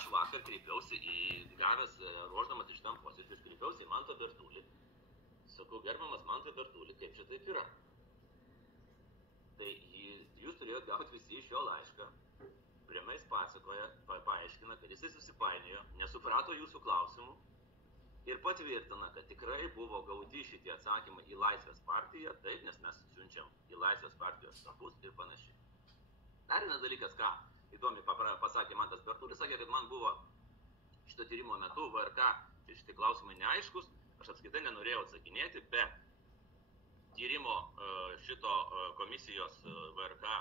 aš vakar kreipiausi gavęs ruoždamas iš tam posėdžius, kreipiausi į Mantą Bertulį. Sakau, gerbiamas Mantai Bertulį, kaip čia taip yra? Tai jūs turėjot gauti visi iš jo laišką, kuriame jis pasakoja, paaiškina, kad jis susipainiojo, nesuprato jūsų klausimų ir patvirtina, kad tikrai buvo gauti šitie atsakymai į Laisvės partiją, taip, nes mes siunčiam į Laisvės partijos štabus ir panašiai. Dar vienas dalykas, ką įdomiai pasakė Mantas Bertulis, sakė, kad man buvo šito tyrimo metu VRK šitie klausimai neaiškus, aš apskritai nenorėjau atsakinėti, bet tyrimo šito komisijos VRK,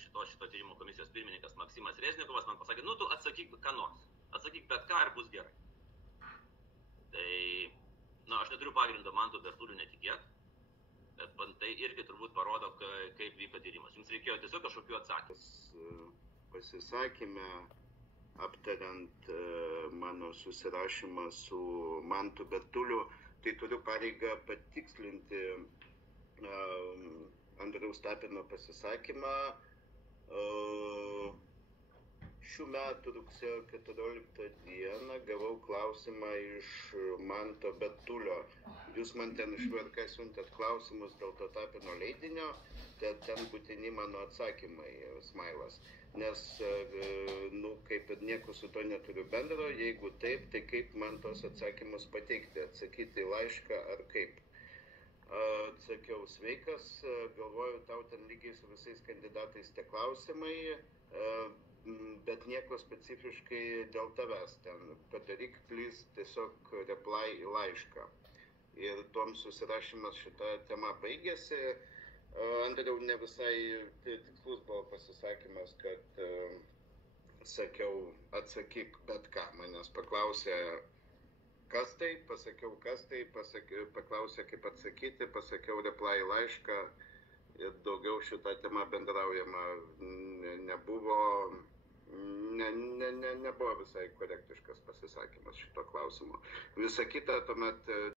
šito tyrimo komisijos pirmininkas Maksimas Reznikovas man pasakė, nu tu atsakyk ką nors, atsakyk bet ką ir bus gerai. Tai, aš neturiu pagrindo Manto Bertuliu netikėti, bet tai irgi turbūt parodo, kaip vyko tyrimas. Jums reikėjo tiesiog kažkokių atsakymų. Pasisakymę, aptariant mano susirašymą su Mantu Bertuliu, tai turiu pareigą patikslinti Andriaus Tapino pasisakymą. Šių metų rugsėjo 14 dieną gavau klausimą iš Manto Bertulio. Jūs man ten iš VRK siuntėt klausimus dėl to Tapino leidinio, ten būtini mano atsakymai, smailas. Nes, kaip ir nieko su to neturiu bendro, jeigu taip, tai kaip man tos atsakymus pateikti, atsakyti į laišką ar kaip. Atsakiau, sveikas, galvoju, tau ten lygiai su visais kandidatais tie klausimai, bet nieko specifiškai dėl tavęs ten. Padaryk, please, tiesiog reply į laišką. Ir tom susirašymas šita tema baigėsi. Andriau, ne visai tikslus buvo pasisakymas, kad sakiau, atsakyk bet ką. Manęs paklausė, kas tai, pasakiau, kas tai, paklausė, kaip atsakyti, pasakiau, reply į laišką. Ir daugiau šitą temą bendraujama nebuvo. Nebuvo visai korektiškas pasisakymas šito klausimo. Visa kita tuomet